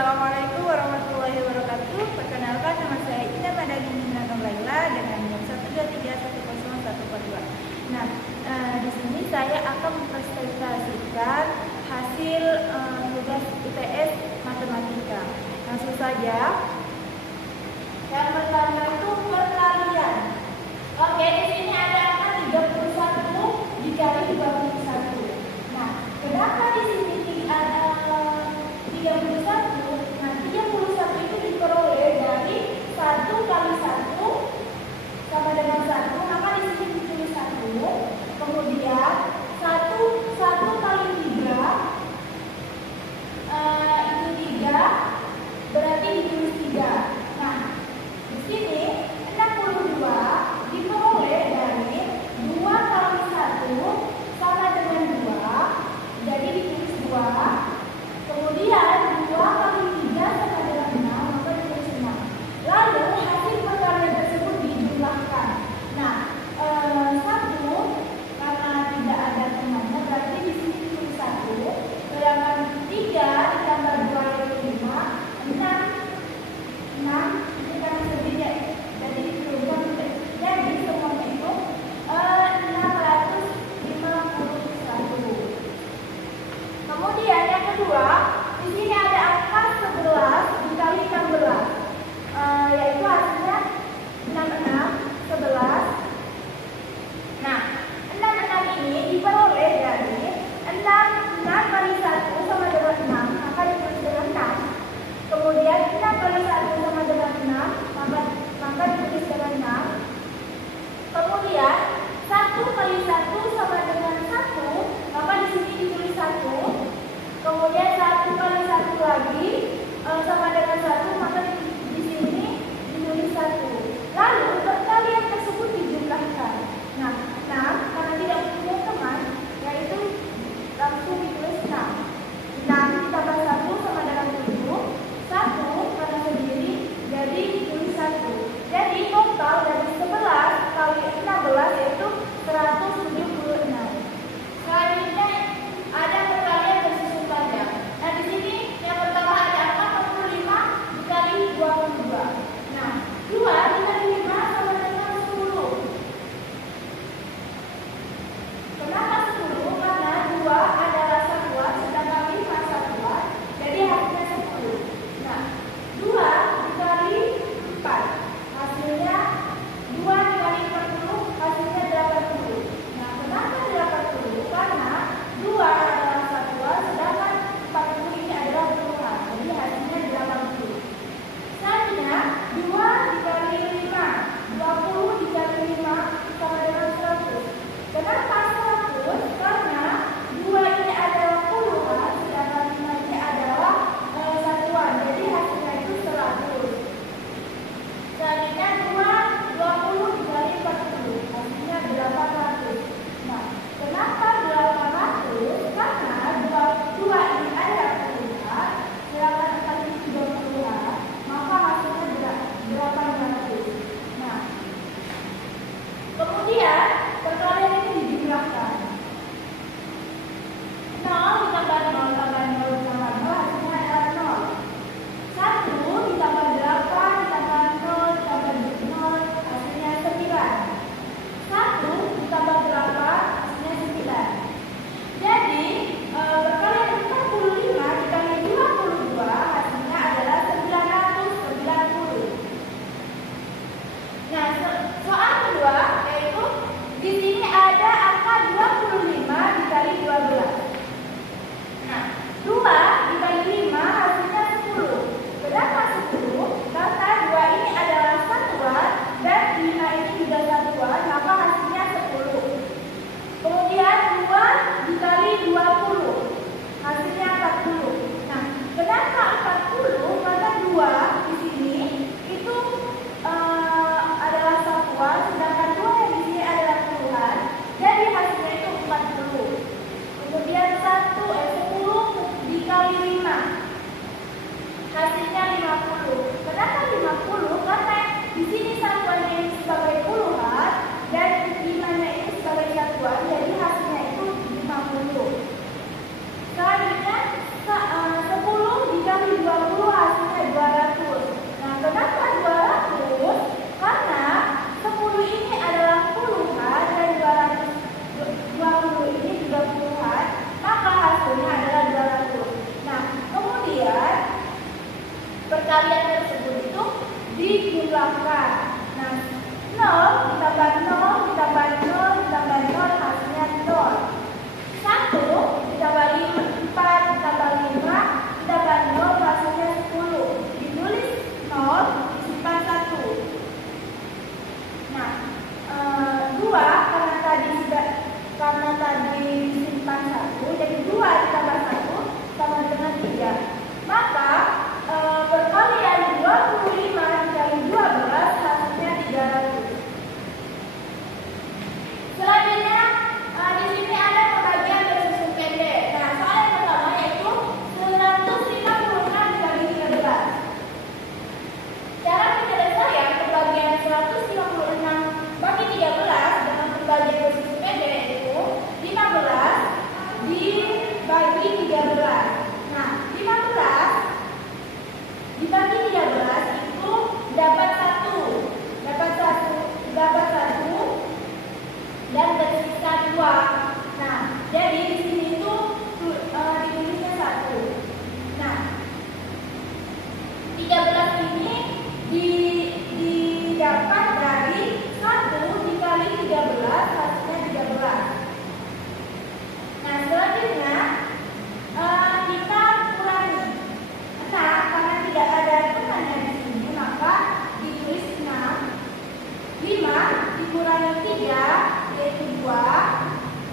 Assalamualaikum warahmatullahi wabarakatuh. Perkenalkan, nama saya Ina Madani Nagam Laila dengan NIM 123101442. Nah, di sini saya akan mempresentasikan hasil tugas UTS matematika. Langsung saja. Yang pertama itu perkalian. Oke, di sini ada angka 31 dikali 21. Nah, kenapa di sini ada 31? Nah, 31 itu diperoleh dari 1 kali 1 sama dengan 1, maka di sini ditulis 1. Kemudian 1 kali 3 itu 3, berarti ditulis 3. Nah, di sini 62 diperoleh dari 2 kali 1 sama dengan 2, jadi ditulis 2. Kemudian 2 kali 3 sama dengan 6, maka ditulis 6. Lalu hasil perkalian tersebut dijumlahkan. Nah, 1 karena tidak ada temannya, berarti di sini ditulis 1. Sedangkan 3 ditambah 2 yaitu 5, 6 itu kan sedikit, jadi diturunkan. Jadi semuanya itu 651. Kemudian yang kedua, di sini ada angka 11 dikali 16, yaitu hasilnya 66, 11. Nah, 66 ini diperoleh dari 6 kali 1 sama dengan 6, maka ditulis dengan 6. Kemudian 6 kali 1 sama dengan 6, maka ditulis dengan 6. Kemudian 1 kali 1 sama dengan 1, maka di sini ditulis 1. Kemudian 1 kali 1 lagi sama dengan 1, maka di sini ditulis 1. Lalu perkalian tersebut dijumlahkan. Nah, 6 karena tidak punya teman, yaitu langsung ditulis 6. 6 ditambah 1 sama dengan 7. 1 karena sendiri, jadi ditulis 1. Jadi total dari 11 kali 16 yaitu 176. Selanjutnya ada perkalian bersusun panjang. Nah, di sini yang pertama ada angka 45 perkalian tersebut itu dijumlahkan. Nah, 0 ditambah 0 ditambah 0 ditambah 0 hasilnya 0. 1 ditambah 4 ditambah 5 ditambah 0 hasilnya 10. Ditulis 0, disimpan 1. Nah, 2 karena tadi disimpan 1, jadi 2 ditambah 1 sama dengan 3. Maka perkalian 25 dikali 12 hasilnya 300. Selanjutnya di sini ada pembagian bersusun pendek. Nah, soal yang pertama yaitu 156 dikali 13. Cara penyelesaian pembagian 156 bagi 13 dengan pembagian bersusun pendek yaitu 15 dibagi 13. Nah, 15 dibagi 13 itu dapat 1 dan tersisa 2. Nah, jadi di sini itu ditulisnya 1. Nah, 13 ini didapat dari 1 dikali 13 hasilnya 13. Nah, selanjutnya kita kurangi. Nah, karena tidak ada temannya di sini, maka ditulis 6. 5 dikurangi 3 yaitu 2.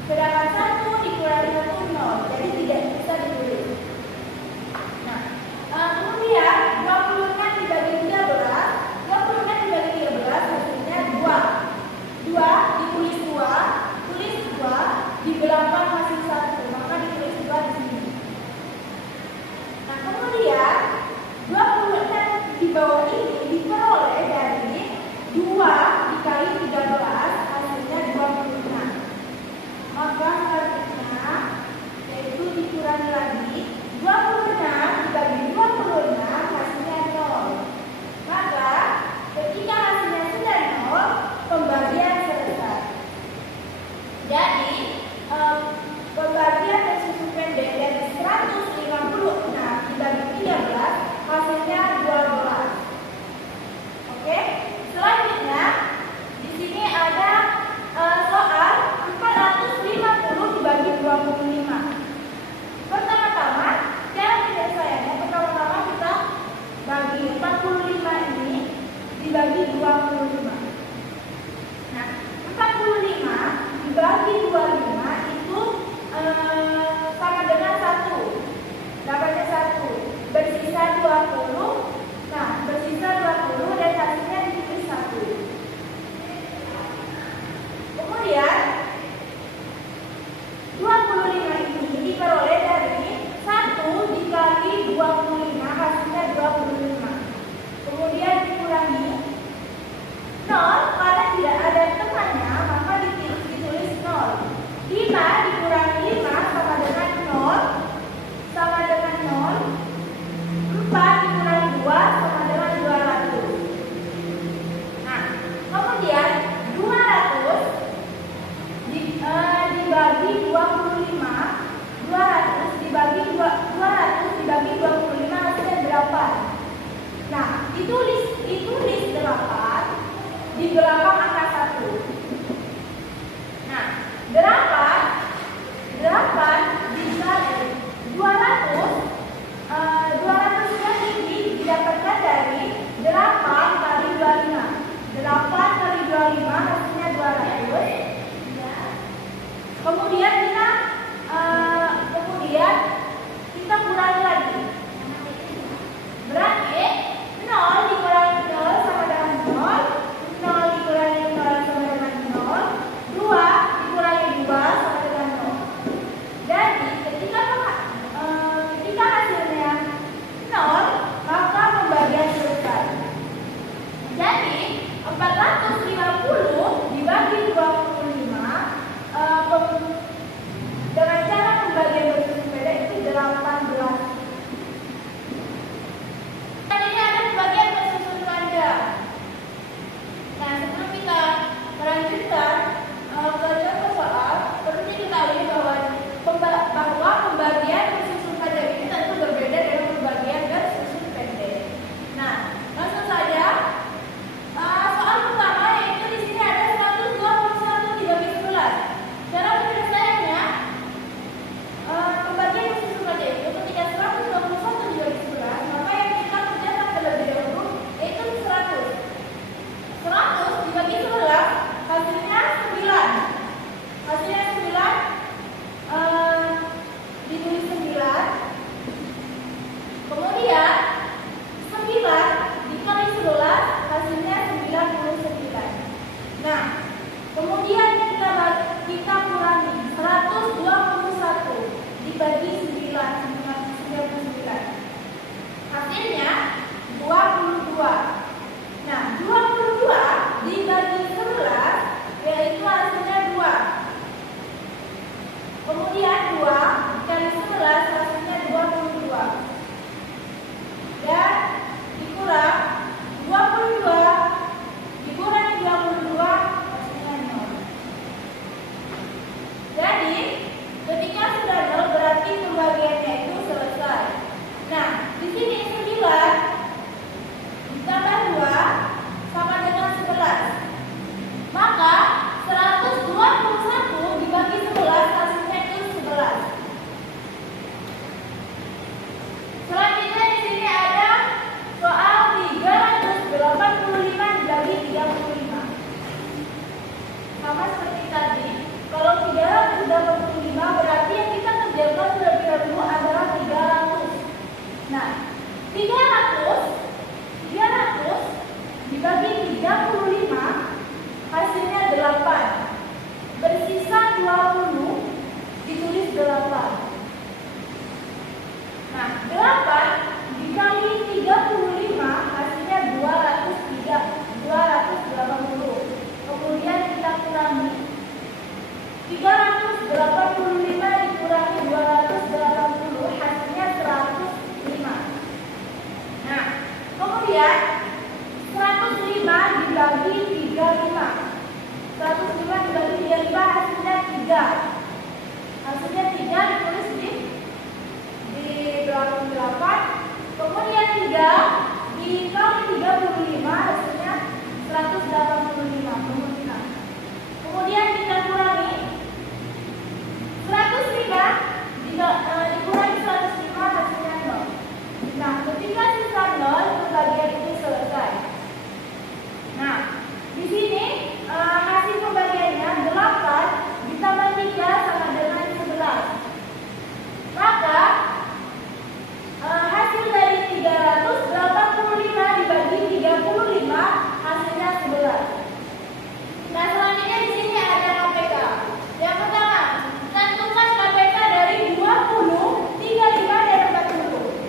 Sedangkan 1 dikurangi 1 0. Jadi tidak bisa ditulis. Nah, kemudian 26 dibagi 13. 26 dibagi 13 hasilnya 2. 2 ditulis 2, tulis 2, di belakang masih 1, maka ditulis 2 di sini. Nah, kemudian 26 di bawah ini diperoleh dari 2 dikali 13 hasilnya 26. Maka hasilnya 22. Nah, 22 dibagi 11 yaitu hasilnya 2. Kemudian 2 dikali 11 hasilnya 22. Dan dikurang 22 dikurangi 22 hasilnya 0. Jadi ketika sudah 0 berarti pembagiannya itu selesai. Nah, di sini 9 ditambah 2 sama dengan 11. Maka 121 dibagi 11 hasilnya itu 11. Selanjutnya di sini ada soal 385 dibagi 35. Sama seperti tadi, kalau 385 berarti yang kita kerjakan terlebih dahulu adalah 300. Nah, 300 dibagi 35 hasilnya 8. Bersisa 20 ditulis 8. Nah, 8 dikali 35 hasilnya 280. Kemudian kita kurangi 385 dikurangi 280 hasilnya 105. Nah, kemudian 105 dibagi 35. 105 dibagi 35 hasilnya 3. Hasilnya 3 ditulis di belakang 8. Kemudian 3 dikali 35 hasilnya 185. Kemudian kita kurangi 105 dikurangi 105 hasilnya 0. Nah, ketika sisa 0 pembagian itu selesai. Nah, di sini hasil pembagiannya 8 ditambah 3 sama dengan 11. Maka hasil dari 385 dibagi 35 hasilnya 11. Nah, selanjutnya di sini ada KPK. Yang pertama, tentukan KPK dari 20, 35 dan 40.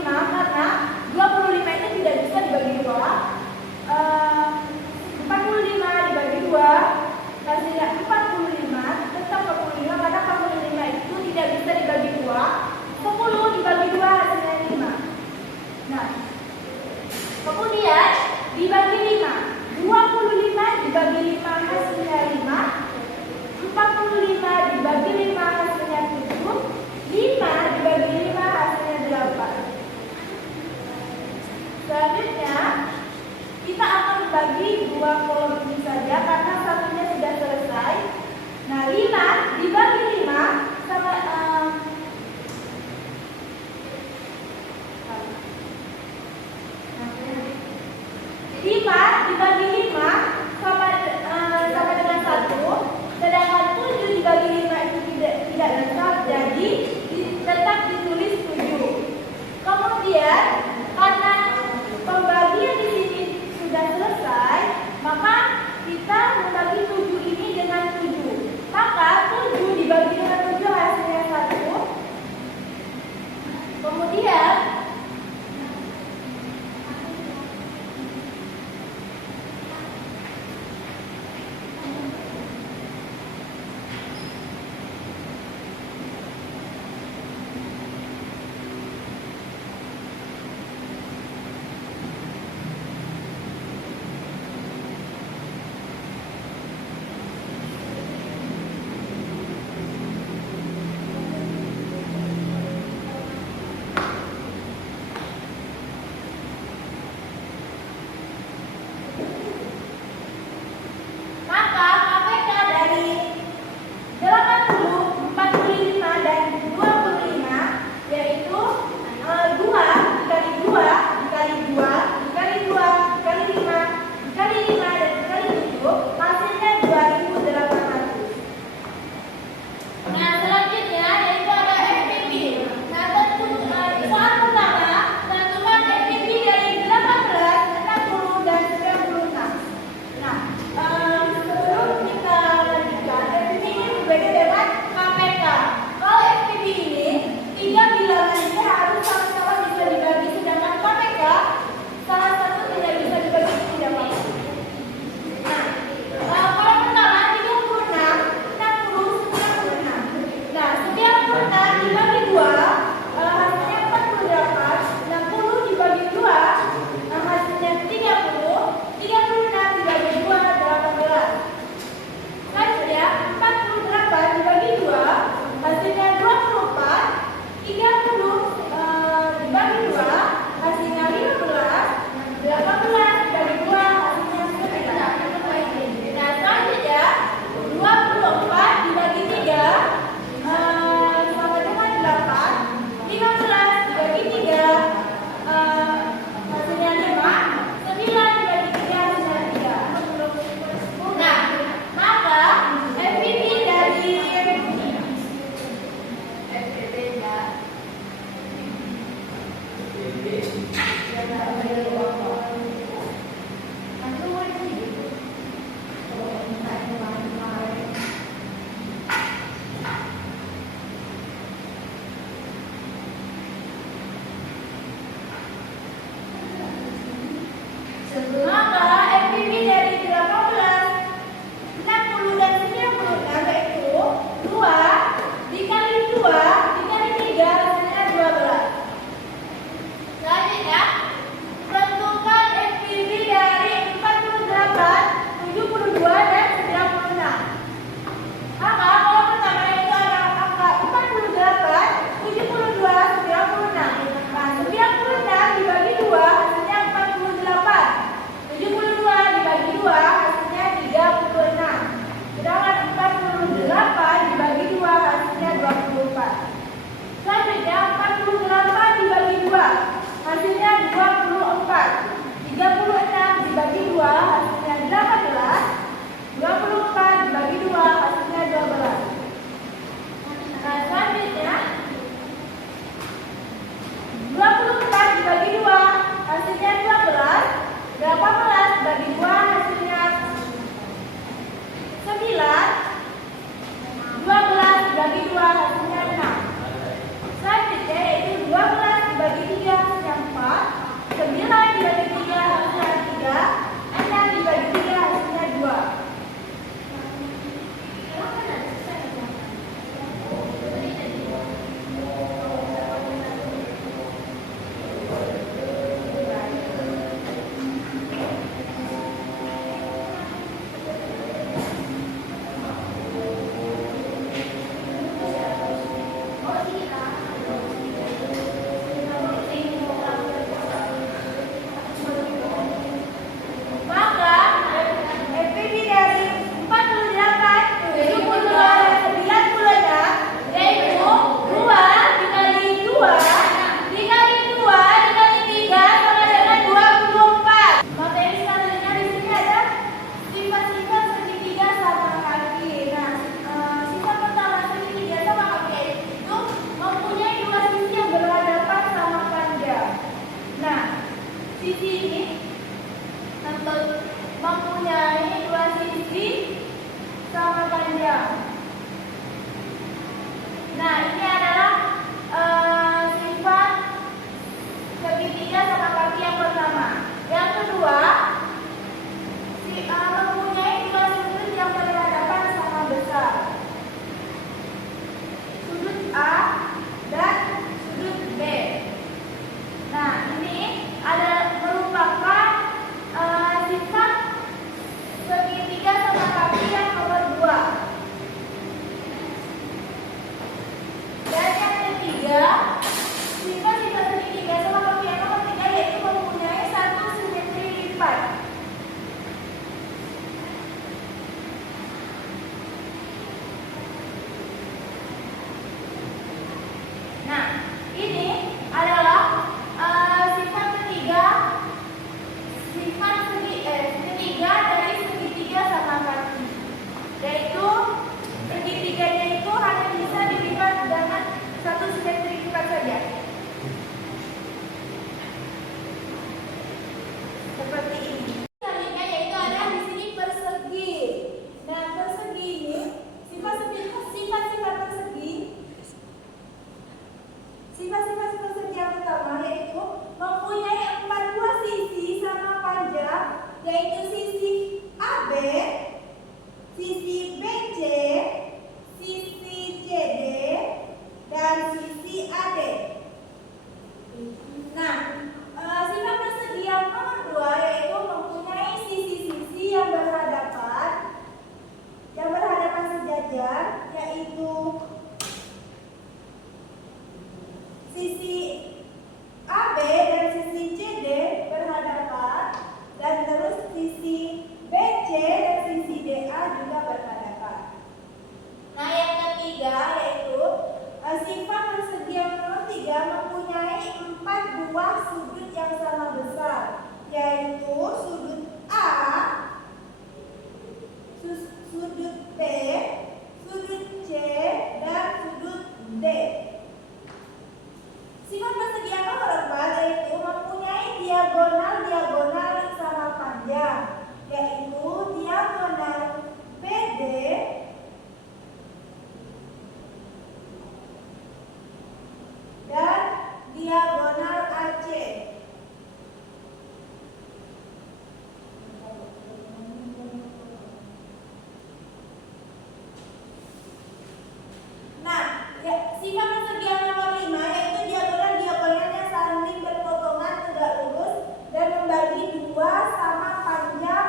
45 karena 25 itu tidak bisa dibagi 2. 45 dibagi 2 hasilnya 45, tetap 45 karena 45 itu tidak bisa dibagi 2. 10 dibagi 2 hasilnya 5. Nah, kemudian dibagi 5. 25 dibagi 5 hasilnya 5. 45 dibagi 5 hasilnya 7. 5 dibagi 5 hasilnya 8. Selanjutnya kita akan bagi 2 kolom ini saja karena satunya sudah selesai. Nah, 5 dibagi 5 sama 5 dibagi 5 sama dengan 1, sedangkan 7 dibagi 5 itu tidak lengkap, jadi tetap ditulis 7. Kemudian karena pembagian di sini sudah selesai, maka kita membagi 7 ini dengan 7. Maka 7 dibagi dengan 7 hasilnya 1. Kemudian 4 buah sudut yang sama besar, yaitu sudut A, sudut B, sudut C, dan sudut D. Sifat persegi yang nomor 4 yaitu mempunyai diagonal-diagonal yang sama panjang, yaitu diagonal BD dan diagonal AC. Nah, sifat persegi yang nomor 5 yaitu diagonal-diagonal yang saling berpotongan tegak lurus dan membagi dua sama panjang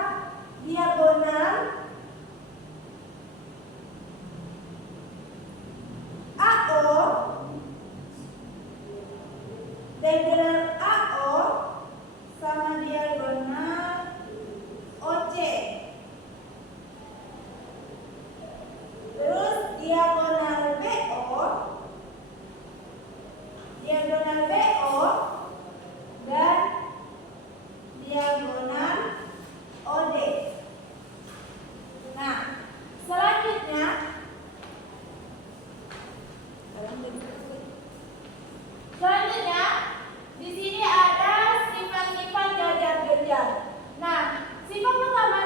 diagonal AO diagonal AO sama diagonal OC. Terus diagonal BO dan diagonal OD. Nah, selanjutnya di sini ada sifat-sifat jajar genjang. Nah, sifat pertama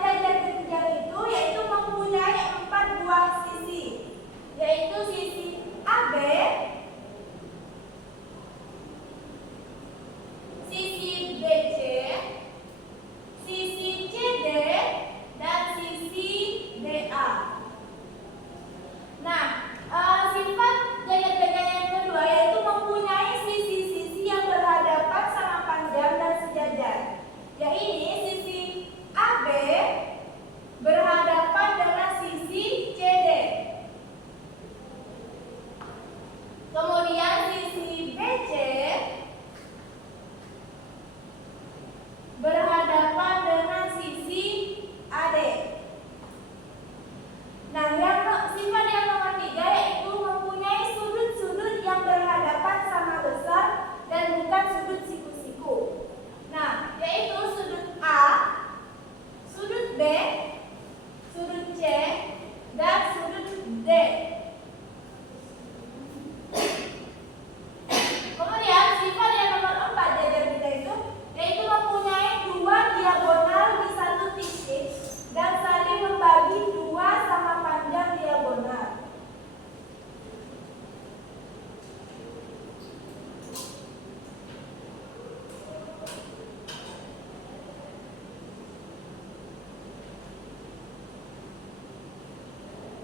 jajar genjang itu yaitu mempunyai 4 buah sisi, yaitu sisi AB, sisi BC, sisi CD, dan sisi DA. Nah, sifat jajar genjang yang kedua yaitu mempunyai sisi-sisi yang berhadapan sama panjang dan sejajar. Yaitu sisi AB berhadapan dengan sisi CD. Kemudian sisi BC berhadapan dengan sisi AD. Nah, sifat yang nomor 3 yaitu mempunyai sudut-sudut yang berhadapan sama besar dan bukan sudut siku-siku. Nah, yaitu sudut A, sudut B, sudut C, dan sudut D. Kemudian sifat yang nomor 4 jajar kita itu yaitu mempunyai 2 diagonal di satu titik dan saling membagi 2 sama panjang diagonal.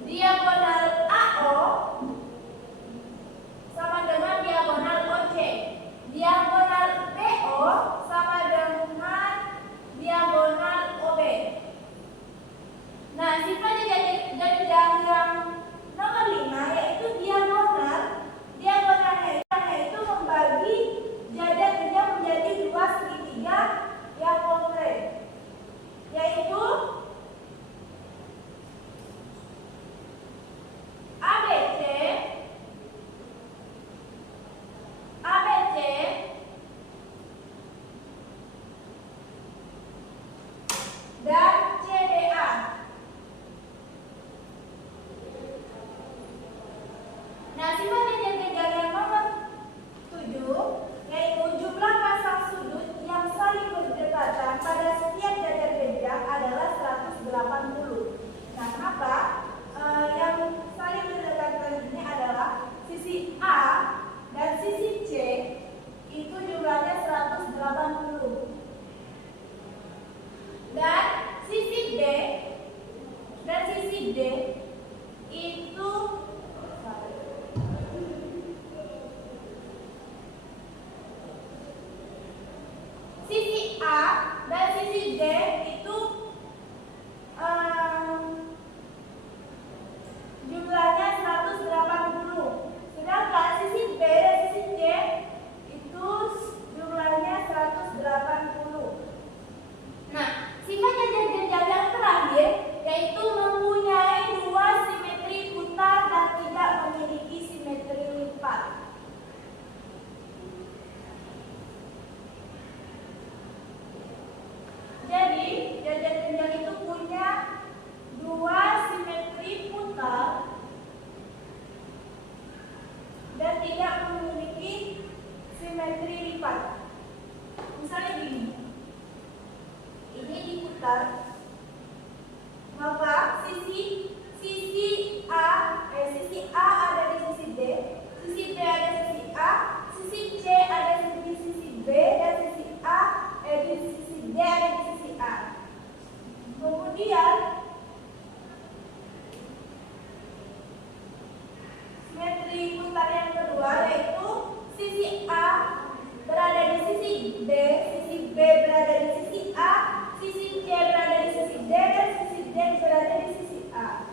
Diagonal AO sama dengan diagonal OC. Diagonal BO sama dengan diagonal OB. Nah, sifat jajar genjang yang nomor 5 yaitu diagonalnya itu membagi jajar genjang menjadi 2 segitiga yang konkret, yaitu ABC, dan CDA. Nah, sifat jajar genjang yang nomor 7 yaitu jumlah pasang sudut yang saling berdekatan pada setiap jajar genjang adalah 180. Nah, kenapa? Yang saling berdekatan ini adalah sisi A dan sisi C itu jumlahnya 180. Dan sisi B dan sisi D itu sisi A dan sisi D itu jumlahnya 180. Sedangkan sisi B dan sisi C itu jumlahnya 180. Nah, sifat jajar genjang yang terakhir yaitu mempunyai 2 simetri putar dan tidak memiliki simetri lipat. B berada di sisi A, sisi C berada di sisi D, dan sisi D berada di sisi A.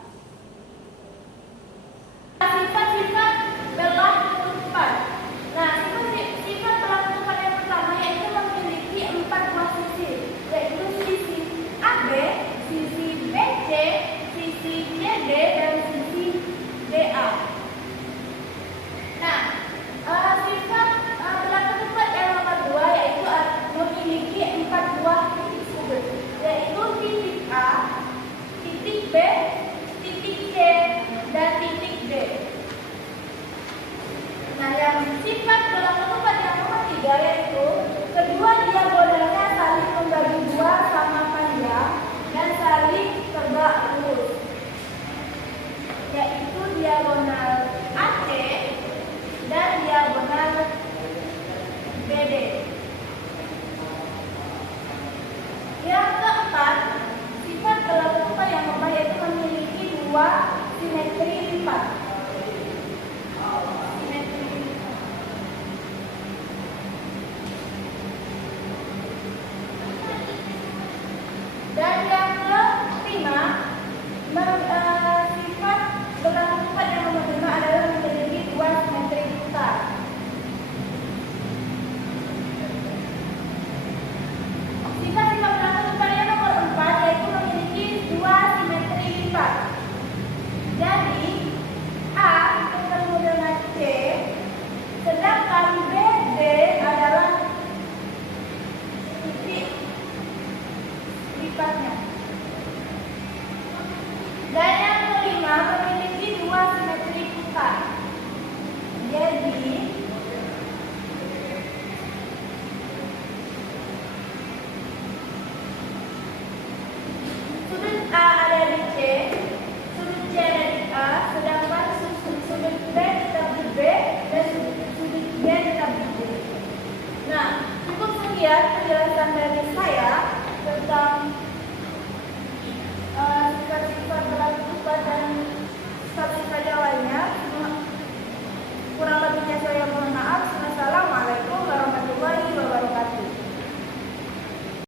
Sifat-sifat belah ketutupan. Nah, sifat belah ketutupan yang pertama yaitu memiliki 4 buah sisi, yaitu sisi AB, sisi BC, sisi CD, dan sisi DA. Nah, sifat belah ketutupan yang nomor 2 yaitu memiliki 4 buah titik sudut, yaitu titik A, titik B, titik C, dan titik D. Nah, yang sifat belah ketutupan yang nomor 3 yaitu kedua diagonalnya saling membagi 2 sama panjang dan saling tegak lurus, yaitu diagonal AC dan diagonal BD. Yang keempat, sifat belah ketutupan yang lemah yaitu memiliki 2 simetri lipat. Dan yang kelima, sifat belah ketutupan yang nomor 5 adalah memiliki 2 simetri putar. Sifat-sifat belah ketutupan yang nomor 4 yaitu memiliki 2 simetri lipat. Jadi A ketemu dengan C, sedangkan BD adalah titik lipatnya. Dan yang kelima memiliki 2 simetri putar. Jadi sudut A ada di C, sudut C ada di A, sedangkan sudut B tetap di B, dan sudut B tetap di D. Nah, cukup sekian penjelasan dari saya tentang sifat-sifat belah ketutupan dan